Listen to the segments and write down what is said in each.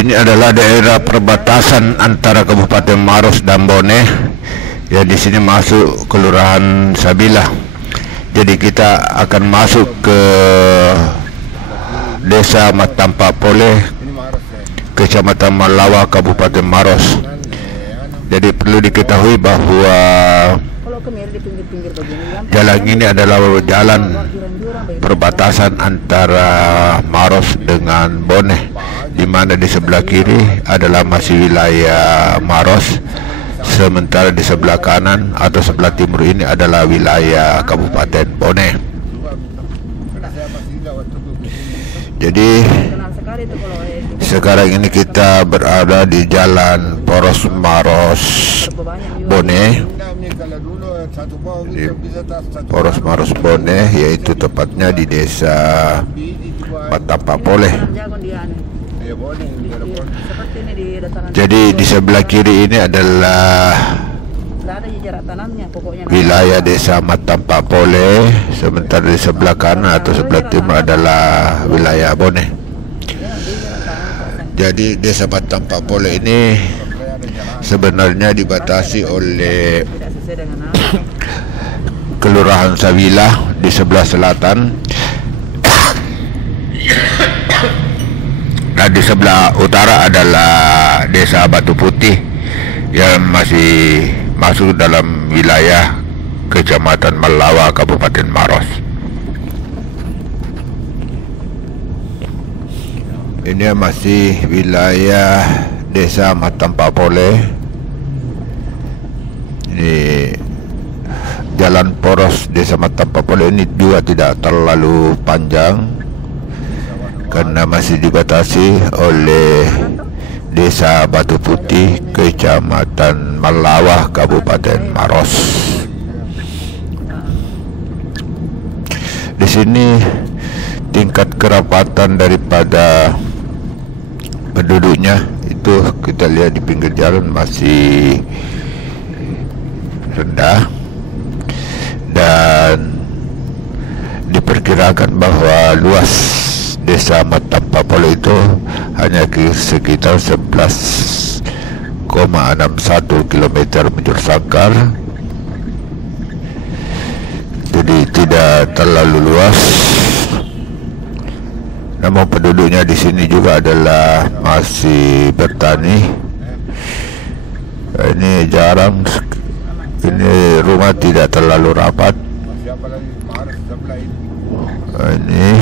Ini adalah daerah perbatasan antara Kabupaten Maros dan Bone. Ya, di sini masuk Kelurahan Sabila. Jadi kita akan masuk ke Desa Matampa Pole, Kecamatan Malawa, Kabupaten Maros. Jadi perlu diketahui bahwa jalan ini adalah jalan perbatasan antara Maros dengan Bone, di mana di sebelah kiri adalah masih wilayah Maros, sementara di sebelah kanan atau sebelah timur ini adalah wilayah Kabupaten Bone. Jadi sekarang ini kita berada di Jalan Poros Maros Bone, di Poros Maros Bone, yaitu tepatnya di Desa Matampa Pole. Jadi di sebelah kiri ini adalah wilayah Desa Matampa Pole, sementara di sebelah kanan atau sebelah timur adalah wilayah Bone. Jadi Desa Matampa Pole ini sebenarnya dibatasi oleh Kelurahan Sabila di sebelah selatan, dan di sebelah utara adalah Desa Batu Putih yang masih masuk dalam wilayah Kecamatan Malawa, Kabupaten Maros. Ini masih wilayah Desa Matampa Pole. Ini jalan poros Desa Matampa Pole ini juga tidak terlalu panjang karena masih dibatasi oleh Desa Batu Putih, Kecamatan Malawa, Kabupaten Maros. Di sini tingkat kerapatan daripada penduduknya itu kita lihat di pinggir jalan masih rendah, dan diperkirakan bahwa luas Desa Matampa Pole itu hanya sekitar 11,61 km bujur sangkar. Jadi tidak terlalu luas. Namun penduduknya di sini juga adalah masih bertani. Ini jarang, ini rumah tidak terlalu rapat. Ini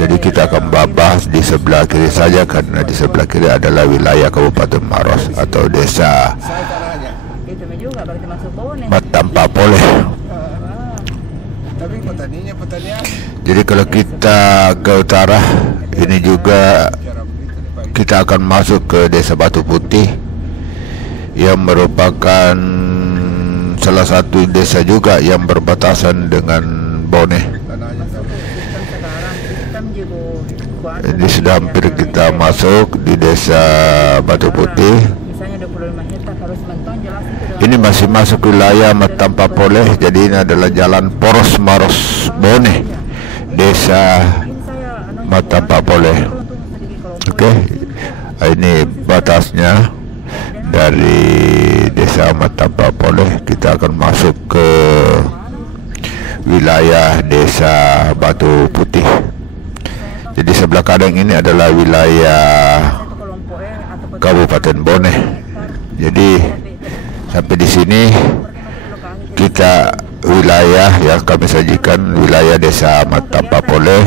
jadi kita akan bahas di sebelah kiri saja, karena di sebelah kiri adalah wilayah Kabupaten Maros atau Desa Matampa Pole. Jadi kalau kita ke utara, ini juga kita akan masuk ke Desa Batu Putih yang merupakan salah satu desa juga yang berbatasan dengan Bone. Ini sudah hampir kita masuk di Desa Batu Putih. Ini masih masuk wilayah Matampa Pole. Jadi ini adalah jalan Poros Maros Bone, Desa Matampa Pole. Oke, ini batasnya dari Desa Matampa Pole. Kita akan masuk ke wilayah Desa Batu Putih. Jadi sebelah kanan ini adalah wilayah Kabupaten Bone. Jadi sampai di sini kita wilayah yang kami sajikan wilayah Desa Matampa Pole,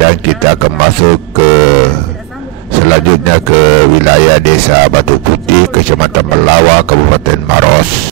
dan kita akan masuk ke selanjutnya ke wilayah Desa Batu Putih, Kecamatan Malawa, Kabupaten Maros.